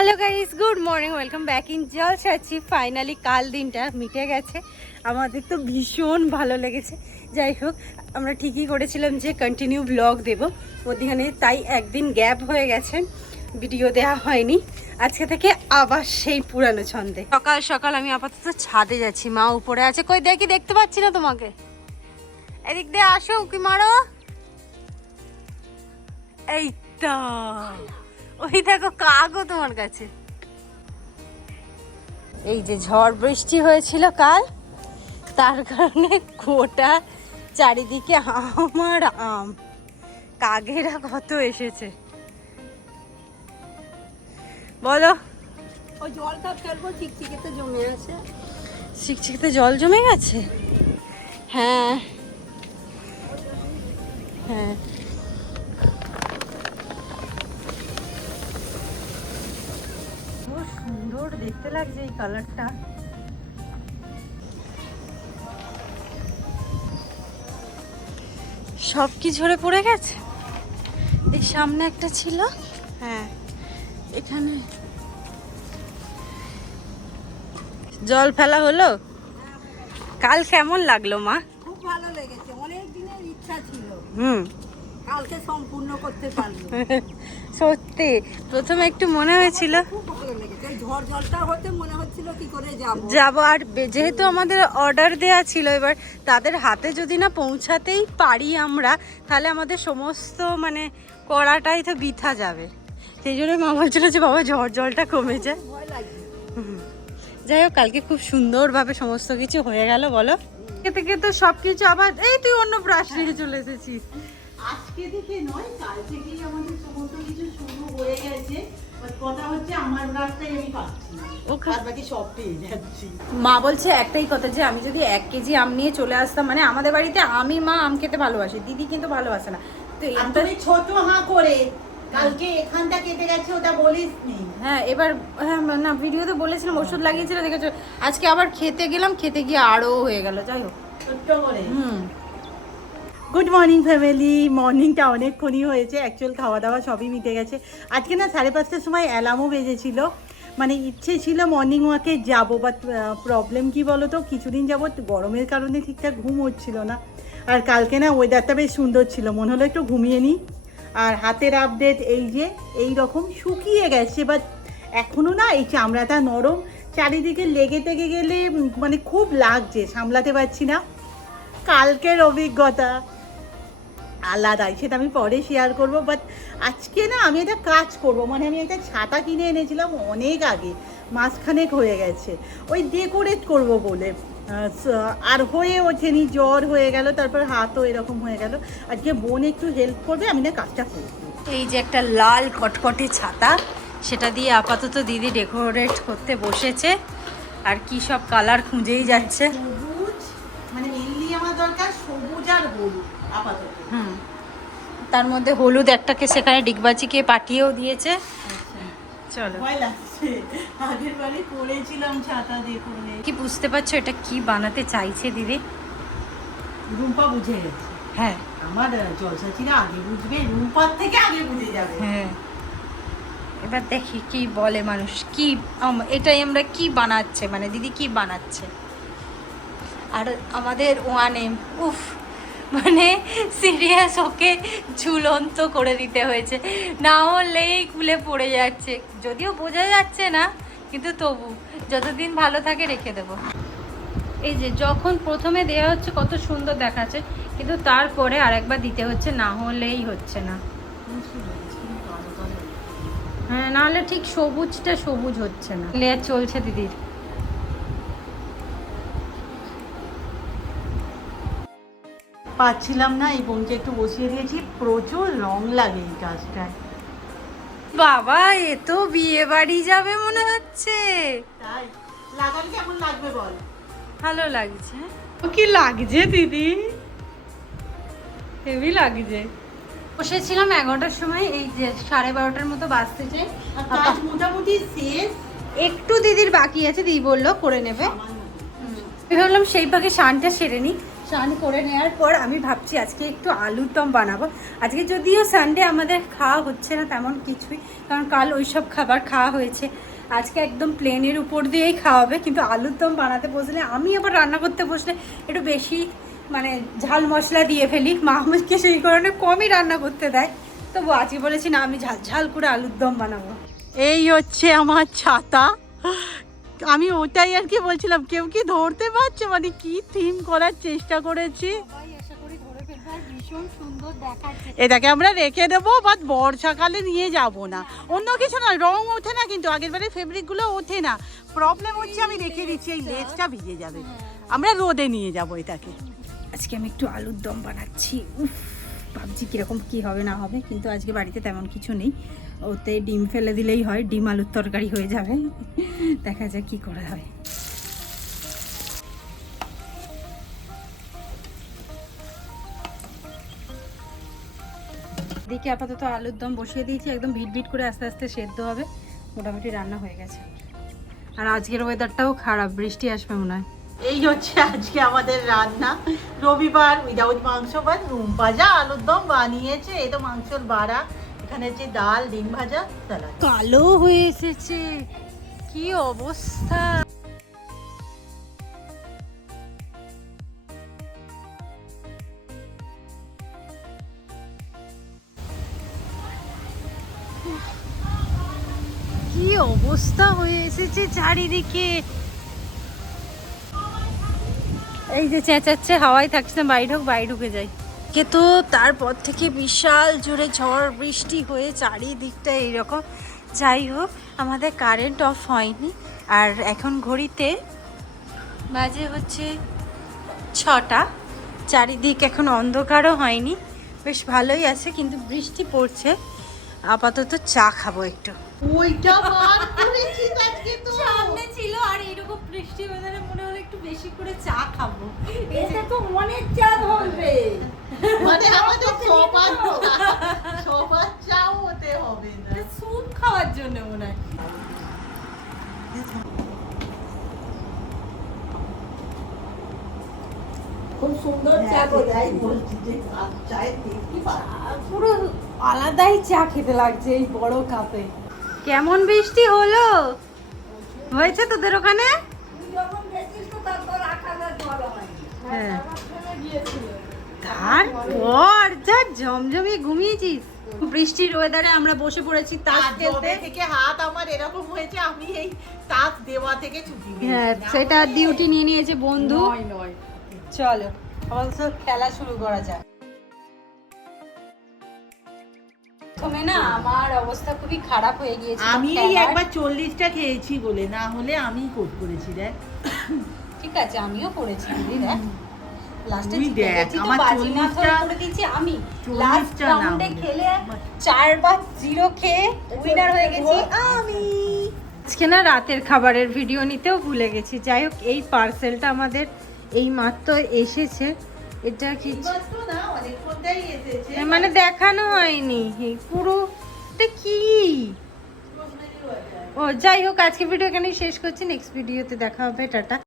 Hello guys, good morning, welcome back in জলসাচ্ছি। Finally কাল দিনটা মিটে গেছে, আমাদের তো ভীষণ ভালো লেগেছে। যাই হোক, আমরা ঠিকই করেছিলাম যে কন্টিনিউ ব্লগ দেব মধ্যখানে, তাই একদিন গ্যাপ হয়ে গেছে, ভিডিও দেওয়া হয়নি। আজকে থেকে আবার সেই পুরানো ছন্দে। সকাল সকাল আমি আপাতত ছাদে যাচ্ছি, মা উপরে আছে। কই দেখি, দেখতে পাচ্ছি না তোমাকে। এদিক দিয়ে আসো, উকি মারো। এইটা ওই দেখো কাকও তোমার কাছে। এই যে ঝড় বৃষ্টি হয়েছিল কাল, তার কারণে গোটা চারিদিকে আম আর আম। কাকেরা কত এসেছে বলো। ওই জলটা ফেলবো, চিকচিকেতে জমে আছে। চিকচিকেতে জল জমে গেছে। হ্যাঁ হ্যাঁ, সুন্দর দেখতে লাগছে এই কালারটা। সব কি ঝরে পড়ে গেছে। এই সামনে একটা ছিল, হ্যাঁ এখানে জল ফেলা হলো। কাল কেমন লাগলো মা? খুব ভালো লেগেছে, অনেক দিনের ইচ্ছা ছিল, কালকে সম্পূর্ণ করতে পারলাম। সত্যি প্রথমে একটু মনে হয়েছিল, খুব ভালো লেগেছে। ওই ঝড় জলটা হতে মনে হচ্ছিল কি করে যাব। আর যেহেতু আমাদের অর্ডার দেয়া ছিল, এবার তাদের হাতে যদি না পৌঁছাতেই পারি আমরা, তাহলে আমাদের সমস্ত মানে করাটাই তো বৃথা যাবে। সেই জন্য মা বলছিল যে বাবা ঝড় জলটা কমে যায়। ভয় লাগছে। যাই হোক, কালকে খুব সুন্দরভাবে সমস্ত কিছু হয়ে গেল বলো। থেকে তো সবকিছু আবার এই তুই অন্য ব্রাশ নিয়ে চলে এসেছিস। আজকে থেকে নয়, কাল থেকেই আমাদের সমস্ত কিছু শুরু হয়ে গেছে। কথা হচ্ছে আমার রাস্তায় আমি পাচ্ছি না, আর বাকি সব পেয়ে যাচ্ছি। মা বলছে একটাই কথা, যে আমি যদি 1 কেজি আম নিয়ে চলে আসতাম, মানে আমাদের বাড়িতে আমি মা আম খেতে ভালোবাসি, দিদি কিন্তু ভালোবাসে না। তো তুমি ছোট হাঁ করে কালকে এখানটা কেটে গেছে, ওটা বলিস নি। হ্যাঁ এবার, হ্যাঁ না ভিডিওতে বলেছিলাম ওষুধ লাগিয়েছিল দেখেছো। আজকে আবার খেতে গেলাম, খেতে গিয়ে আরও হয়ে গেল। যাই হোক, ছোট্ট করে। Good morning family. মর্নিংটা অনেকক্ষণই হয়েছে, অ্যাকচুয়াল খাওয়া দাওয়া সবই মিটে গেছে। আজকে না 5:30টার সময় অ্যালার্মও বেজেছিল, মানে ইচ্ছে ছিল মর্নিং ওয়াকে যাবো, বাট প্রবলেম কি বলো তো, কিছুদিন যাবত গরমের কারণে ঠিকঠাক ঘুম হচ্ছিল না। আর কালকে না ওয়েদারটা বেশ সুন্দর ছিল, মনে হলো একটু ঘুমিয়ে নিই। আর হাতের আপডেট এই যে এই রকম শুকিয়ে গেছে, বাট এখনও না এই চামড়াটা নরম, চারিদিকে লেগে টেগে গেলে মানে খুব লাগছে, সামলাতে পারছি না। কালকের অভিজ্ঞতা আলাদাই, সেটা আমি পরে শেয়ার করব। বাট আজকে না আমি একটা কাজ করব, মানে আমি একটা ছাতা কিনে এনেছিলাম অনেক আগে, মাসখানেক হয়ে গেছে, ওই ডেকোরেট করব বলে, আর হয়ে ওঠেনি, জ্বর হয়ে গেল, তারপর হাতও এরকম হয়ে গেল। আজকে বোন একটু হেল্প করবে, আমি না কাজটা করব। এই যে একটা লাল কটকটে ছাতা, সেটা দিয়ে আপাতত দিদি ডেকোরেট করতে বসেছে। আর কি সব কালার খুঁজেই যাচ্ছে। সবুজ, মানে মেনলি আমার দরকার সবুজ আর হলুদ আপাতত। তার মধ্যে হলুদ একটাকে সেখানে ডিগবাজিকে পাঠিয়েও দিয়েছে। চলো, ভয় লাগছে, আগের বারে করেছিলাম ছাতা দিয়ে করে। কি বুঝতে পারছো এটা কি বানাতে চাইছে দিদি? রুম্পা বুঝে গেছে। হ্যাঁ আমার জলসাচিরা আগে বুঝবে, রুম্পার থেকে আগে বুঝে যাবে। হ্যাঁ, এবার দেখি কি বলে মানুষ, কি এটাই আমরা কি বানাচ্ছে, মানে দিদি কি বানাচ্ছে। আর আমাদের ওয়ানে উফ, মানে সিরিয়াস ওকে ঝুলন্ত করে দিতে হয়েছে, না হলেই খুলে পড়ে যাচ্ছে। যদিও বোঝা যাচ্ছে না, কিন্তু তবু যতদিন ভালো থাকে রেখে দেবো। এই যে যখন প্রথমে দেওয়া হচ্ছে কত সুন্দর দেখাচ্ছে, কিন্তু তারপরে আরেকবার দিতে হচ্ছে, না হলেই হচ্ছে না। হ্যাঁ, নাহলে ঠিক সবুজটা সবুজ হচ্ছে না। লেয়ার চলছে দিদির। পাচ্ছিলাম না, এই বোনকে একটু বসিয়ে দিয়েছি, প্রচুর রং লাগে এই কাজটায়। বাবা, এ তো বিয়ে বাড়ি যাবে মনে হচ্ছে। তাই লাগালে কেমন লাগবে বল? ভালো লাগছে। কি লাগছে দিদি? হেভি লাগছে। বসেছিলাম 11টার সময়, এই যে 12:30টার মতো বাজতে চাই। কাজ মোটামুটি শেষ, একটু দিদির বাকি আছে, দিদি বললো করে নেবে। আমি ভাবলাম সেই ফাঁকে স্নানটা সেরে নিই। স্নান করে নেওয়ার পর আমি ভাবছি আজকে একটু আলুর দম বানাবো। আজকে যদিও সানডে আমাদের খাওয়া হচ্ছে না তেমন কিছুই, কারণ কাল ওইসব খাবার খাওয়া হয়েছে। আজকে একদম প্লেনের উপর দিয়েই খাওয়াবে, কিন্তু আলুর দম বানাতে বসলে, আমি আবার রান্না করতে বসলে একটু বেশি মানে ঝাল মশলা দিয়ে ফেলি। মা আমাকে সেই কারণে কমই রান্না করতে দেয়। তবু আজকে বলেছি না, আমি ঝাল ঝাল করে আলুর দম বানাবো। এই হচ্ছে আমার ছাতা। আমি ওটাই আর কি বলছিলাম, কেউ কি ধরতে পারছে মানে কি থিম করার চেষ্টা করেছি। এটাকে আমরা রেখে দেবো, বাট বর্ষাকালে নিয়ে যাব না, অন্য কিছু না। রং ওঠে না, কিন্তু আগের বারে ফেব্রিকগুলো ওঠে না। প্রবলেম হচ্ছে আমি রেখে দিচ্ছি, এই লেজটা ভিজে যাবে। আমরা রোদে নিয়ে যাব এটাকে। আজকে আমি একটু আলুর দম বানাচ্ছি। উফ, ভাবছি কীরকম কী হবে না হবে, কিন্তু আজকে বাড়িতে তেমন কিছু নেই। ওতে ডিম ফেলে দিলেই হয়, ডিম আলুর তরকারি হয়ে যাবে। দেখা যাক কী করা হয়। এদিকে আপাতত আলুর দম বসিয়ে দিয়েছি, একদম ভিট ভিট করে আস্তে আস্তে সেদ্ধ হবে। মোটামুটি রান্না হয়ে গেছে। আর আজকের ওয়েদারটাও খারাপ, বৃষ্টি আসবে মনে হয়। এই হচ্ছে আজকে আমাদের রান্না। রবিবার উইদাউট মাংস, বাট রুম ভাজা আলুর দম বানিয়েছে। এই তো মাংসর বাড়া, এখানে হচ্ছে ডাল, ডিম ভাজা, স্যালাড। কালো হয়ে এসেছে, কি অবস্থা। কি অবস্থা হয়ে এসেছে চারিদিকে। এই যে চেঁচাচ্ছে, হাওয়ায় থাকছে না, বাড়ি ঢুকে যাই। কে তো তারপর থেকে বিশাল জোরে ঝড় বৃষ্টি হয়ে চারিদিকটা এইরকম। যাই হোক, আমাদের কারেন্ট অফ হয়নি। আর এখন ঘড়িতে বাজে হচ্ছে 6টা। চারিদিক এখন অন্ধকারও হয়নি, বেশ ভালোই আছে, কিন্তু বৃষ্টি পড়ছে। আপাতত চা খাবো একটু। ওইটা বার করেছি আজকে তো। সামনে ছিল, আর এরকম বৃষ্টি ওয়েদারে মনে হলো একটু বেশি করে চা খাবো। এটা তো অনেক চা ধরবে, মানে আমাদের সবার চাও হতে হবে না। স্যুপ খাওয়ার জন্য মনে হয়। খুব সুন্দর চা কোথায় বলছি যে চায়ের টেস্টই পুরো আলাদাই চা খেতে লাগছে এই বড় কাপে। কেমন বৃষ্টি হলো, হয়েছে তোদের ওখানে? হ্যাঁ, তারপর যা জমজমিয়ে ঘুমিয়েছিস। বৃষ্টির ওয়েদারে আমরা বসে পড়েছি তাস খেলতে। থেকে হাত আমার এরকম হয়েছে, আমি এই তাস দেওয়া থেকে ছুটি নিয়েছি। হ্যাঁ, সেটা ডিউটি নিয়ে নিয়েছে বন্ধু। চলো অবশ্য খেলা শুরু করা যাক। প্রথমে না আমার অবস্থা খুবই খারাপ হয়ে গিয়েছে। আমি এই একবার 40টা খেয়েছি বলে, না হলে আমি কোট করেছি রে। ঠিক আছে, আমিও করেছি দিদি দেখ। লাস্টে তুই জিতে দেখ, গেছি তো, আমার বাজি মাত 40টা করে দিয়েছি আমি। 40টা লাস্ট না রাউন্ডে হলে। খেলে 4/0 খেয়ে উইনার হয়ে গেছি আমি। আজকে না রাতের খাবারের ভিডিও নিতেও ভুলে গেছি। যাই হোক, এই পার্সেলটা আমাদের এই মাত্র এসেছে। এটা কি না, অনেকক্ষণটাই এসেছে। মানে দেখানো হয়নি এই পুরো, এটা কি? ও যাই হোক, আজকে ভিডিও এখানেই শেষ করছি। নেক্সট ভিডিওতে দেখা হবে, টাটা।